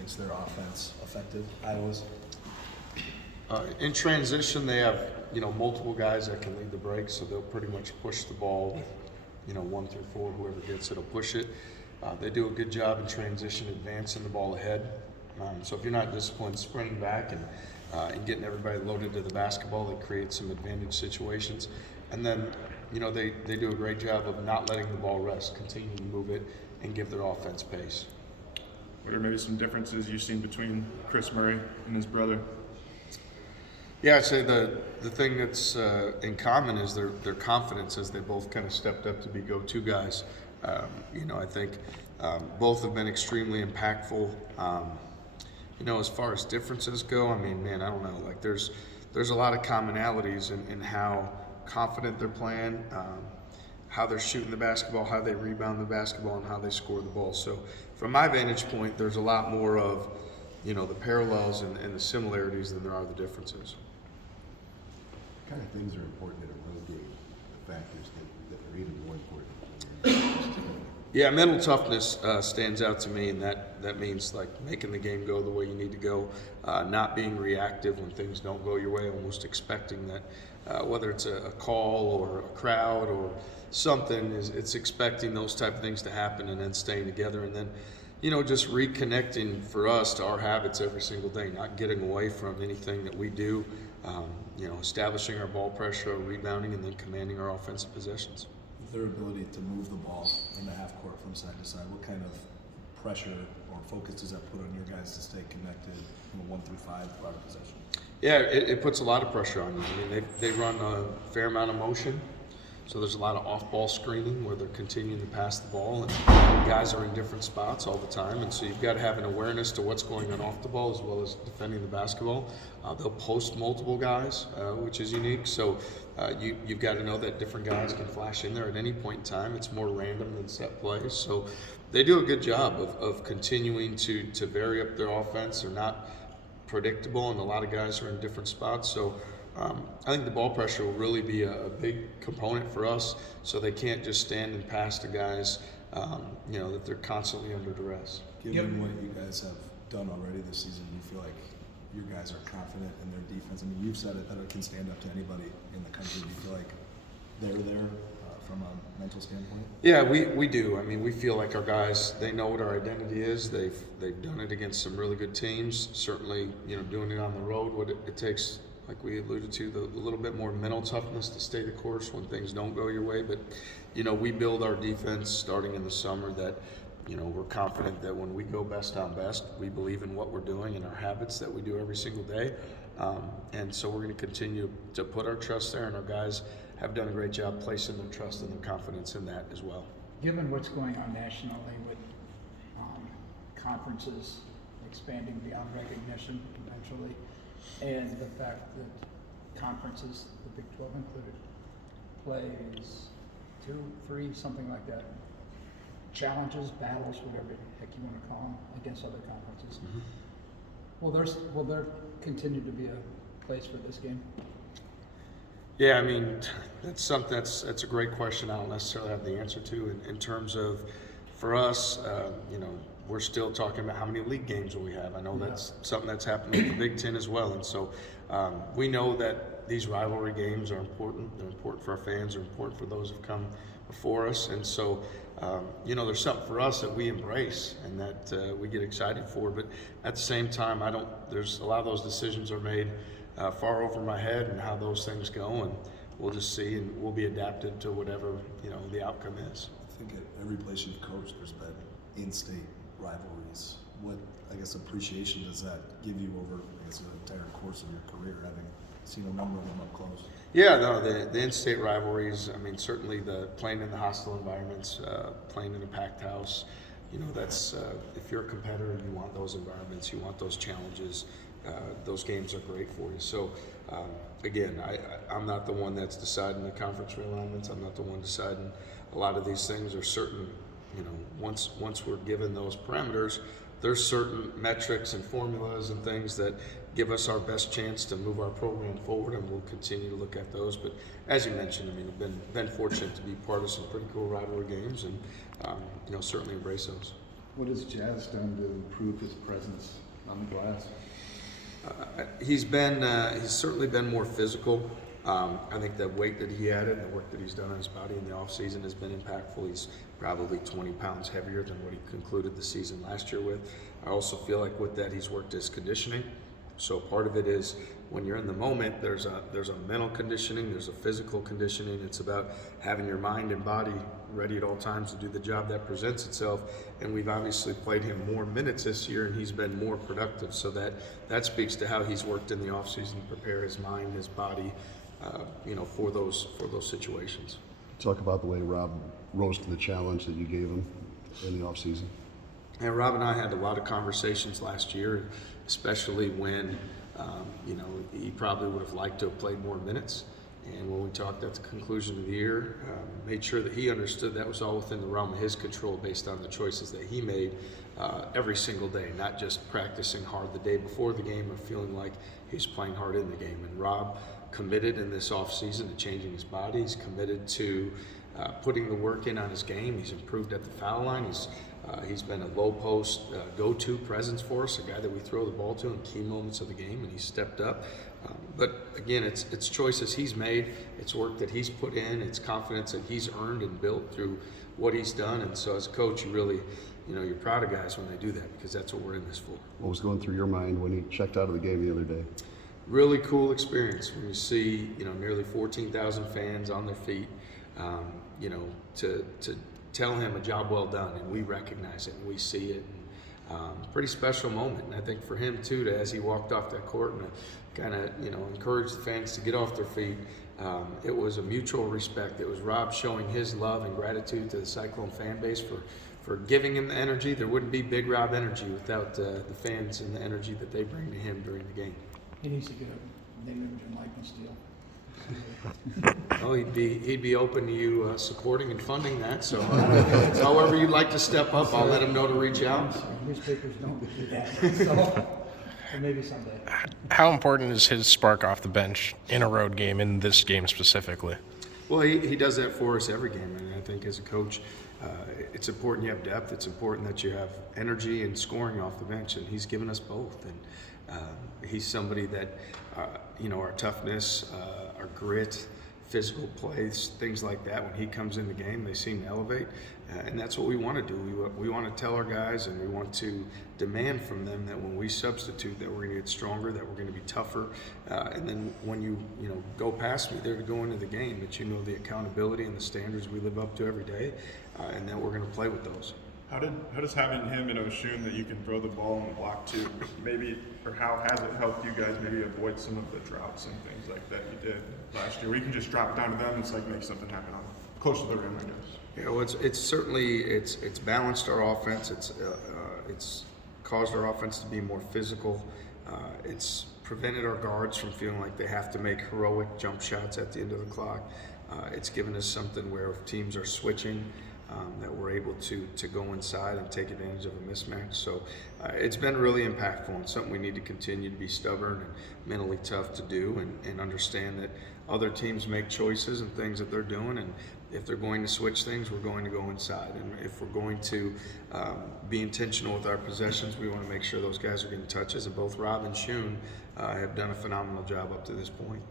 makes their offense effective, Iowa's? In transition, they have multiple guys that can lead the break, so they'll pretty much push the ball with 1 through 4. Whoever gets it'll push it. They do a good job in transition, advancing the ball ahead. So if you're not disciplined, sprinting back and getting everybody loaded to the basketball, that creates some advantage situations. And then they do a great job of not letting the ball rest, continuing to move it and give their offense pace. What are maybe some differences you've seen between Chris Murray and his brother? Yeah, I'd say the thing that's in common is their confidence, as they both kind of stepped up to be go-to guys. I think both have been extremely impactful. As far as differences go, I don't know. Like there's a lot of commonalities in how confident they're playing, how they're shooting the basketball, how they rebound the basketball, and how they score the ball. So from my vantage point, there's a lot more of the parallels and the similarities than there are the differences. What kind of things are important in a road game? The factors that are even more important. Yeah, mental toughness stands out to me, and that means like making the game go the way you need to go, not being reactive when things don't go your way, almost expecting that, whether it's a call or a crowd or something, it's expecting those type of things to happen and then staying together, and then just reconnecting for us to our habits every single day, not getting away from anything that we do, establishing our ball pressure, rebounding, and then commanding our offensive possessions. Their ability to move the ball in the half court from side to side, what kind of pressure or focus does that put on your guys to stay connected 1 through 5 throughout a possession? Yeah, it puts a lot of pressure on you. They run a fair amount of motion, so there's a lot of off-ball screening where they're continuing to pass the ball, and guys are in different spots all the time, and so you've got to have an awareness to what's going on off the ball as well as defending the basketball. They'll post multiple guys, which is unique, so you've got to know that different guys can flash in there at any point in time. It's more random than set plays, so they do a good job of continuing to vary up their offense. They're not predictable, and a lot of guys are in different spots, so I think the ball pressure will really be a big component for us, so they can't just stand and pass to guys, that they're constantly under duress. Given what you guys have done already this season, do you feel like your guys are confident in their defense? You've said it, that it can stand up to anybody in the country. Do you feel like they're there from a mental standpoint? Yeah, we do. We feel like our guys, they know what our identity is. They've done it against some really good teams. Certainly, doing it on the road, what it takes, like we alluded to, the little bit more mental toughness to stay the course when things don't go your way. But, we build our defense starting in the summer that, we're confident that when we go best on best, we believe in what we're doing and our habits that we do every single day. And so we're going to continue to put our trust there, and our guys have done a great job placing their trust and their confidence in that as well. Given what's going on nationally with conferences expanding beyond recognition eventually, and the fact that conferences, the Big 12 included, plays 2, 3, something like that, challenges, battles, whatever the heck you want to call them, against other conferences. Mm-hmm. Will there continue to be a place for this game? Yeah, that's something that's a great question. I don't necessarily have the answer to in terms of, for us, we're still talking about how many league games will we have. I know that's something that's happening with the Big Ten as well, and so we know that these rivalry games are important. They're important for our fans. They're important for those who've come before us, and so there's something for us that we embrace and that we get excited for. But at the same time, there's a lot of those decisions are made far over my head and how those things go, and we'll just see, and we'll be adaptive to whatever the outcome is. I think at every place you've coached, there's been in-state rivalries. What, appreciation does that give you over, the entire course of your career, having seen a number of them up close? Yeah, no, the in-state rivalries, certainly the playing in the hostile environments, playing in a packed house, that's, if you're a competitor, you want those environments, you want those challenges, those games are great for you. So, again, I'm not the one that's deciding the conference realignments. I'm not the one deciding a lot of these things. Are certain, once we're given those parameters, there's certain metrics and formulas and things that give us our best chance to move our program forward, and we'll continue to look at those. But as you mentioned, I've been fortunate to be part of some pretty cool rivalry games, and certainly embrace those. What has Jazz done to improve his presence on the glass? He's certainly been more physical. I think the weight that he added and the work that he's done on his body in the offseason has been impactful. He's probably 20 pounds heavier than what he concluded the season last year with. I also feel like with that he's worked his conditioning. So part of it is when you're in the moment, there's a mental conditioning, there's a physical conditioning. It's about having your mind and body ready at all times to do the job that presents itself. And we've obviously played him more minutes this year, and he's been more productive. So that speaks to how he's worked in the offseason to prepare his mind, his body, for those situations. Talk about the way Rob rose to the challenge that you gave him in the offseason. And Rob and I had a lot of conversations last year, especially when, he probably would have liked to have played more minutes. And when we talked at the conclusion of the year, made sure that he understood that was all within the realm of his control based on the choices that he made every single day, not just practicing hard the day before the game or feeling like he's playing hard in the game. And Rob committed in this offseason to changing his body. He's committed to putting the work in on his game. He's improved at the foul line. He's been a low post go-to presence for us, a guy that we throw the ball to in key moments of the game, and he's stepped up. But again, it's choices he's made, it's work that he's put in, it's confidence that he's earned and built through what he's done. And so as a coach, you really, you're proud of guys when they do that, because that's what we're in this for. What was going through your mind when he checked out of the game the other day? Really cool experience when you see, nearly 14,000 fans on their feet, to tell him a job well done, and we recognize it and we see it. And, pretty special moment, and I think for him too, as he walked off that court and kind of encouraged the fans to get off their feet. It was a mutual respect. It was Rob showing his love and gratitude to the Cyclone fan base for giving him the energy. There wouldn't be Big Rob energy without the fans and the energy that they bring to him during the game. He needs to get a name, image, and likeness deal. Well, he'd be open to you supporting and funding that. So, however you'd like to step up, I'll let him know to reach out. Newspapers don't do that, so maybe someday. How important is his spark off the bench in a road game, in this game specifically? Well, he does that for us every game, and I think as a coach, it's important you have depth. It's important that you have energy and scoring off the bench, and he's given us both. And he's somebody that, our toughness, our grit, physical plays, things like that, when he comes in the game, they seem to elevate. And that's what we want to do. We want to tell our guys, and we want to demand from them that when we substitute, that we're going to get stronger, that we're going to be tougher. And then when you go past me there to go into the game, that the accountability and the standards we live up to every day, and that we're going to play with those. How does having him and Oshun that you can throw the ball and block too, how has it helped you guys maybe avoid some of the droughts and things like that you did last year? Where you can just drop down to them and it's like make something happen on close to the rim, I guess. Well, it's certainly balanced our offense. It's caused our offense to be more physical. It's prevented our guards from feeling like they have to make heroic jump shots at the end of the clock. It's given us something where if teams are switching, that we're able to go inside and take advantage of a mismatch. So it's been really impactful and something we need to continue to be stubborn and mentally tough to do, and understand that other teams make choices and things that they're doing, and if they're going to switch things, we're going to go inside. And if we're going to be intentional with our possessions, we want to make sure those guys are getting touches, and both Rob and Shun have done a phenomenal job up to this point.